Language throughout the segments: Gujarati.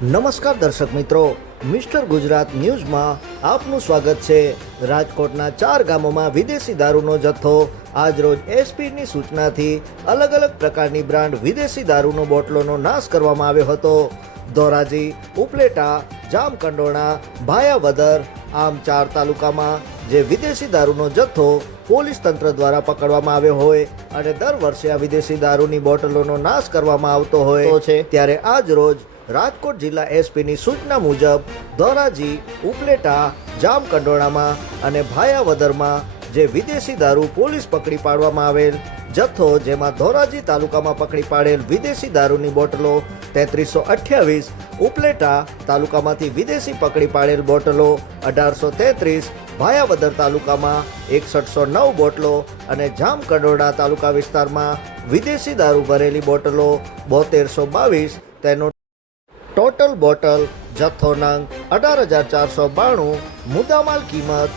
નમસ્કાર દર્શક મિત્રો, મિસ્ટર ગુજરાત ન્યૂઝમાં આપનું સ્વાગત છે। રાજકોટના 4 ગામોમાં વિદેશી દારૂનો જથ્થો આજરોજ એસપીની સૂચનાથી અલગ અલગ પ્રકારની બ્રાન્ડ વિદેશી દારૂનો બોટલોનો નાશ કરવામાં આવ્યો હતો। ધોરાજી, ઉપલેટા, જામકંડોરણા, ભાયાવદર આમ 4 તાલુકામાં જે વિદેશી દારૂનો જથ્થો પોલીસ તંત્ર દ્વારા પકડવામાં આવ્યો હોય અને દર વર્ષે આ વિદેશી દારૂની બોટલોનો નાશ કરવામાં આવતો હોય છે, ત્યારે આજ રોજ રાજકોટ જિલ્લા એસપીની સૂચના મુજબ ધોરાજી, ઉપલેટા, જામકંડોરણામાં અને ભાયાવદરમાં જે વિદેશી દારૂ પોલીસ પકડી પાડવામાં આવેલ જથ્થો, જેમાં ધોરાજી તાલુકામાં પકડી પાડેલ વિદેશી દારૂની બોટલો 3328, ઉપલેટા તાલુકામાંથી વિદેશી પકડી પાડેલ બોટલો 1833, ભાયાવદર તાલુકામાં 6109 બોટલો અને જામકંડોરણા તાલુકા વિસ્તારમાં વિદેશી દારૂ ભરેલી બોટલો 7222, તેનો ટોટલ બોટલ જથ્થો નંગ 18,492, મુદ્દામાલ કિંમત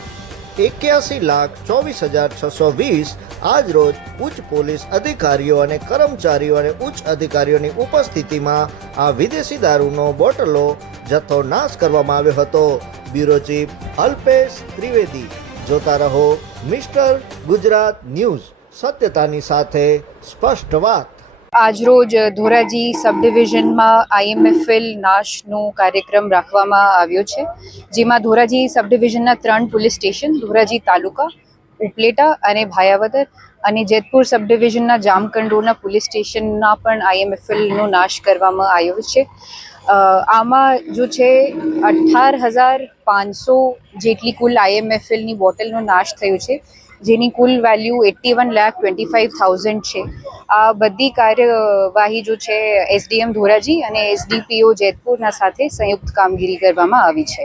81,24,620 આજ રોજ ઉચ્ચ પોલીસ અધિકારીઓ અને કર્મચારીઓ અને ઉચ્ચ અધિકારીઓની ઉપસ્થિતિમાં આ વિદેશી દારૂનો બોટલો જથ્થો નાશ કરવામાં આવ્યો હતો। Bureau chief Alpesh Trivedi. જોતા રહો મિસ્ટર ગુજરાત ન્યૂઝ, સત્યતાની સાથે સ્પષ્ટ વાત। આજરોજ ધોરાજી સબ ડિવિઝનમાં આઈએમએફએલ નાશનો કાર્યક્રમ રાખવામાં આવ્યો છે, જેમાં ધોરાજી સબ ડિવિઝનના 3 પોલીસ સ્ટેશન, ધોરાજી તાલુકા, ઉપલેટા અને ભાયાવદર અને જેતપુર સબ ડિવિઝનના જામકંડોરણા પોલીસ સ્ટેશનના પણ આઈએમએફએલનો નાશ કરવામાં આવ્યો છે। આમાં જો છે 18,500 જેટલી કુલ આઈએમએફએલની બોટલનો નાશ થયો છે, જેની કુલ વેલ્યુ 81,25,000 છે। આ બધી કાર્યવાહી જો છે એસડીએમ ધોરાજી અને એસડીપીઓ જેતપુરના સાથે સંયુક્ત કામગીરી કરવામાં આવી છે।